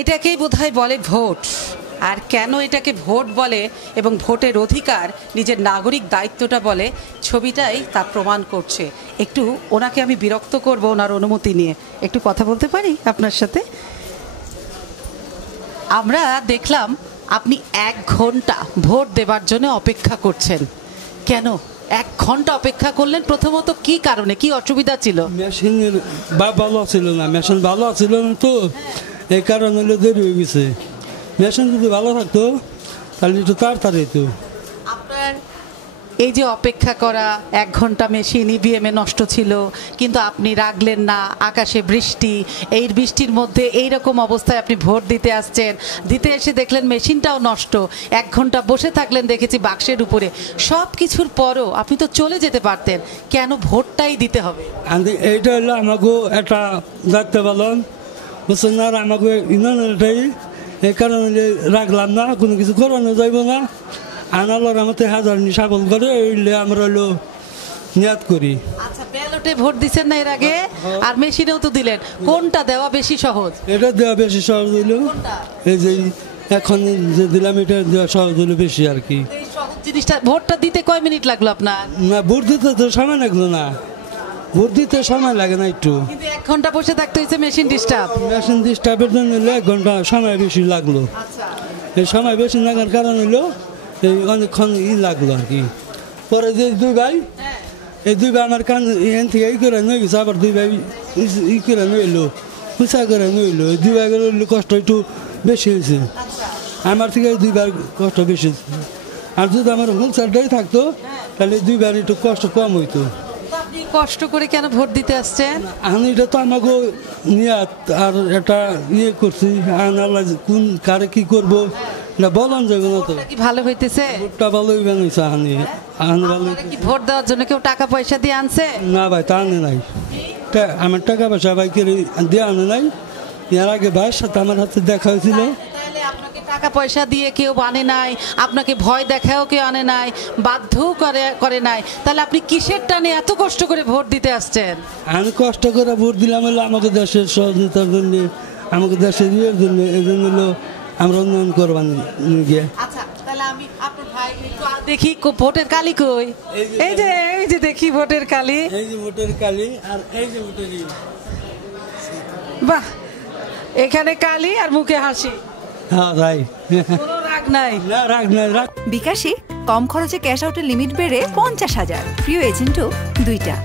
এটাকেই বোধহয় বলে ভোট। আর কেন এটাকে ভোট বলে এবং ভোটের অধিকার নিজের নাগরিক দায়িত্বটা বলে, ছবিটাই তা প্রমাণ করছে। একটু ওনাকে আমি বিরক্ত করব ওনার অনুমতি নিয়ে, একটু কথা বলতে পারি আপনার সাথে? আমরা দেখলাম আপনি 1 ঘন্টা ভোট দেবার জন্য অপেক্ষা করছেন। কেন 1 ঘন্টা অপেক্ষা করলেন? প্রথমত কি কারণে, কি অসুবিধা ছিল? মেশিনের ভালো ছিল না, মেশিন ভালো ছিল না তো, এই কারণে দেরি হয়ে গেছে। মেশিন যদি ভালো থাকতো তাহলে একটু তাড়াতাড়ি হতো। আপনার এই যে অপেক্ষা করা 1 ঘন্টা, মেশিন ইভিএমে নষ্ট ছিল, কিন্তু আপনি রাখলেন না। আকাশে বৃষ্টি, এই বৃষ্টির মধ্যে এই রকম অবস্থায় আপনি ভোট দিতে আসছেন, দিতে এসে দেখলেন মেশিনটাও নষ্ট। 1 ঘন্টা বসে থাকলেন দেখেছি বাক্সের উপরে। সব কিছুর পরও আপনি তো চলে যেতে পারতেন, কেন ভোটটাই দিতে হবে? এইটা হলো আমাকে একটা দায়িত্ব পালন, বুঝছেন না? আর আমাকে ইনানটাই এই কারণে রাখলাম না, কোনো কিছু করানো যাইব না। আনালোর আমাদের হাজার ছাগল করে আমরা হলো নিয়াত করি। আচ্ছা, ব্যালটে ভোট দিচ্ছেন না এর আগে? আর মেশিনেও তো দিলেন, কোনটা দেওয়া বেশি সহজ? এটা দেওয়া বেশি সহজ হইল, এই যে এখন যে দিলাম এটা দেওয়া সহজ হইলো বেশি আর কি। এই সহজ জিনিসটা, ভোটটা দিতে কয় মিনিট লাগলো আপনার? না, ভোট দিতে তো সময় লাগলো না, ভোট দিতে সময় লাগে না একটু, কিন্তু 1 ঘন্টা বসে থাকতে হয়েছে মেশিন ডিস্টার্ব। মেশিন ডিস্টার্বের জন্য 1 ঘন্টা সময় বেশি লাগলো। এই সময় বেশি লাগার কারণ হইলো এই অনেকক্ষণ লাগলো আর কি। পরে যে 2 ভাই, এই 2 ভাই আমার কান এখান থেকে করে নিয়ে গেছে, আবার 2 ভাই করে নিয়ে এলো, উঁচা করে নিয়ে এলো। 2 ভাই কষ্ট একটু বেশি হয়েছে, আমার থেকে 2 ভাই কষ্ট বেশি। আর যদি আমার হুলসারটাই থাকতো তাহলে 2 ভাই একটু কষ্ট কম হইতো। আপনি কষ্ট করে কেন ভোট দিতে আসছেন? আমি এটা তো আমাকে নিয়াত আর এটা ইয়ে করছি, আল্লাহ কোন কারে কি করবো না বলন যাবে না। তো কি ভালো হইতেছে? ভোটটা ভালোই বানিয়েছে। কি ভোট দেওয়ার জন্য কেউ টাকা পয়সা দিয়ে আনছে? না ভাই, তা আনে নাই। আমার টাকা পয়সা ভাইকে দিয়ে আনে নাই। এর আগে ভাইয়ের সাথে আমার হাতে দেখা হয়েছিল। আপনাকে টাকা পয়সা দিয়ে কেউ আনে নাই, আপনাকে ভয় দেখাও কেউ আনে নাই, বাধ্যও করে নাই, তাহলে আপনি কিসের টানে এত কষ্ট করে ভোট দিতে আসছেন? আমি কষ্ট করে ভোট দিলাম হলো আমাকে দেশের সহযোগিতার জন্য, আমাকে দেশের ইয়ের জন্য। এই জন্য হলো আমরা উন্নয়ন করবার গিয়ে। আচ্ছা, তাহলে আমি আপনার ভাই দেখি ভোটের কালি কই? এই যে দেখি ভোটের কালি, এই যে ভোটের কালি, আর এই যে ভোটের। বাহ, এখানে কালি আর মুখে হাসি। হ্যাঁ ভাই, কোনো রাগ নাই। না রাগ নাই, রাগ। বিকাশে কম খরচে ক্যাশ আউটের লিমিট বেড়ে 50,000, প্রিয় এজেন্টও 2টা।